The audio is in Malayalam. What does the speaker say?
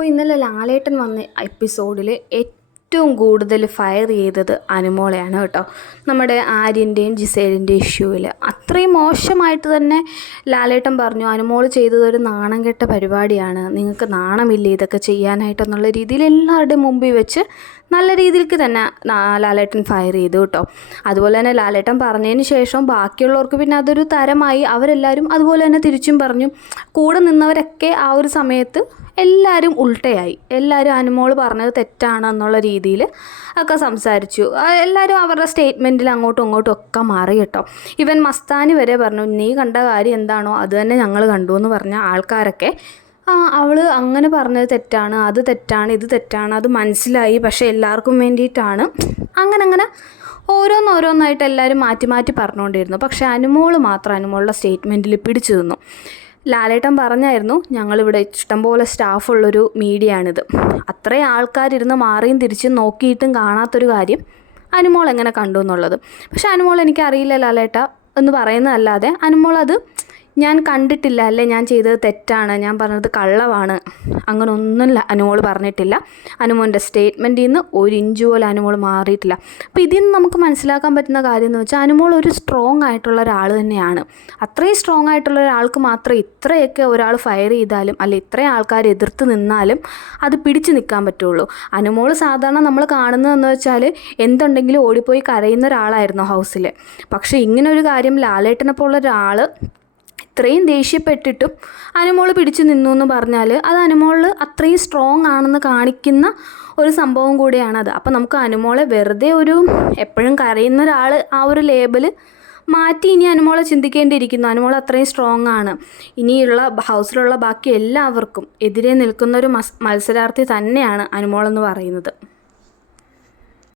അപ്പോൾ ഇന്നലെ ലാലേട്ടൻ വന്ന എപ്പിസോഡിൽ ഏറ്റവും കൂടുതൽ ഫയർ ചെയ്തത് അനുമോളെയാണ് കേട്ടോ. നമ്മുടെ ആര്യൻ്റെയും ജിസേലിൻ്റെയും ഇഷ്യൂവിൽ അത്രയും മോശമായിട്ട് തന്നെ ലാലേട്ടൻ പറഞ്ഞു, അനുമോൾ ചെയ്തതൊരു നാണം കെട്ട പരിപാടിയാണ്, നിങ്ങൾക്ക് നാണമില്ലേ ഇതൊക്കെ ചെയ്യാനായിട്ടെന്നുള്ള രീതിയിൽ എല്ലാവരുടെയും മുമ്പിൽ വെച്ച് നല്ല രീതിക്ക് തന്നെ ലാലേട്ടൻ ഫയർ ചെയ്തു കേട്ടോ. അതുപോലെ തന്നെ ലാലേട്ടൻ പറഞ്ഞതിന് ശേഷം ബാക്കിയുള്ളവർക്ക് പിന്നെ അതൊരു തരമായി, അവരെല്ലാവരും അതുപോലെ തന്നെ തിരിച്ചും പറഞ്ഞു. കൂടെ നിന്നവരൊക്കെ ആ ഒരു സമയത്ത് എല്ലാവരും ഉൾട്ടയായി, എല്ലാവരും അനുമോൾ പറഞ്ഞത് തെറ്റാണെന്നുള്ള രീതിയിൽ ഒക്കെ സംസാരിച്ചു. എല്ലാവരും അവരുടെ സ്റ്റേറ്റ്മെൻറ്റിൽ അങ്ങോട്ടും ഇങ്ങോട്ടും ഒക്കെ മാറി കേട്ടോ. ഇവൻ മസ്താനി വരെ പറഞ്ഞു, നീ കണ്ട കാര്യം എന്താണോ അത് തന്നെ ഞങ്ങൾ കണ്ടു എന്ന് പറഞ്ഞ ആൾക്കാരൊക്കെ അവൾ അങ്ങനെ പറഞ്ഞത് തെറ്റാണ്, അത് തെറ്റാണ്, ഇത് തെറ്റാണ്, അത് മനസ്സിലായി, പക്ഷേ എല്ലാവർക്കും വേണ്ടിയിട്ടാണ്, അങ്ങനെ ഓരോന്നോരോന്നായിട്ട് എല്ലാവരും മാറ്റി മാറ്റി പറഞ്ഞുകൊണ്ടിരുന്നു. പക്ഷേ അനുമോൾ മാത്രം അനുമോളുടെ സ്റ്റേറ്റ്മെൻറ്റിൽ പിടിച്ചു നിന്നു. ലാലേട്ടൻ പറഞ്ഞായിരുന്നു, ഞങ്ങളിവിടെ ഇഷ്ടംപോലെ സ്റ്റാഫുള്ളൊരു മീഡിയ ആണിത്, അത്രയും ആൾക്കാരിരുന്ന് മാറിയും തിരിച്ചും നോക്കിയിട്ടും കാണാത്തൊരു കാര്യം അനുമോൾ എങ്ങനെ കണ്ടു എന്നുള്ളത്. പക്ഷേ അനുമോൾ എനിക്കറിയില്ല ലാലേട്ട എന്ന് പറയുന്നതല്ലാതെ അനുമോൾ അത് ഞാൻ കണ്ടിട്ടില്ല, അല്ലേ ഞാൻ ചെയ്തത് തെറ്റാണ്, ഞാൻ പറഞ്ഞത് കള്ളമാണ്, അങ്ങനെ ഒന്നും അനുമോൾ പറഞ്ഞിട്ടില്ല. അനുമോൻ്റെ സ്റ്റേറ്റ്മെൻറ്റിൽ നിന്ന് ഒരു ഇഞ്ച് പോലെ അനുമോൾ മാറിയിട്ടില്ല. അപ്പോൾ ഇതിൽ നിന്ന് നമുക്ക് മനസ്സിലാക്കാൻ പറ്റുന്ന കാര്യം എന്ന് വെച്ചാൽ അനുമോൾ ഒരു സ്ട്രോങ് ആയിട്ടുള്ള ഒരാൾ തന്നെയാണ്. അത്രയും സ്ട്രോങ് ആയിട്ടുള്ള ഒരാൾക്ക് മാത്രമേ ഇത്രയൊക്കെ ഒരാൾ ഫയർ ചെയ്താലും അല്ലെ ഇത്രയും ആൾക്കാർ എതിർത്ത് നിന്നാലും അത് പിടിച്ചു നിൽക്കാൻ പറ്റുള്ളൂ. അനുമോൾ സാധാരണ നമ്മൾ കാണുന്നതെന്ന് വെച്ചാൽ എന്തുണ്ടെങ്കിലും ഓടിപ്പോയി കരയുന്ന ഒരാളായിരുന്നു ഹൗസിൽ. പക്ഷേ ഇങ്ങനൊരു കാര്യം ലാലേട്ടനെ പോലുള്ള ഒരാൾ ഇത്രയും ദേഷ്യപ്പെട്ടിട്ടും അനുമോൾ പിടിച്ചു നിന്നു എന്ന് പറഞ്ഞാൽ അത് അനുമോൾ അത്രയും സ്ട്രോങ് ആണെന്ന് കാണിക്കുന്ന ഒരു സംഭവം കൂടിയാണത്. അപ്പോൾ നമുക്ക് അനുമോളെ വെറുതെ ഒരു എപ്പോഴും കരയുന്ന ഒരാൾ ആ ഒരു ലേബൽ മാറ്റി ഇനി അനുമോളെ ചിന്തിക്കേണ്ടിയിരിക്കുന്നു. അനുമോൾ അത്രയും സ്ട്രോങ് ആണ്. ഇനിയുള്ള ഹൗസിലുള്ള ബാക്കി എല്ലാവർക്കും എതിരെ നിൽക്കുന്ന ഒരു മത്സരാർത്ഥി തന്നെയാണ് അനുമോളെന്ന് പറയുന്നത്.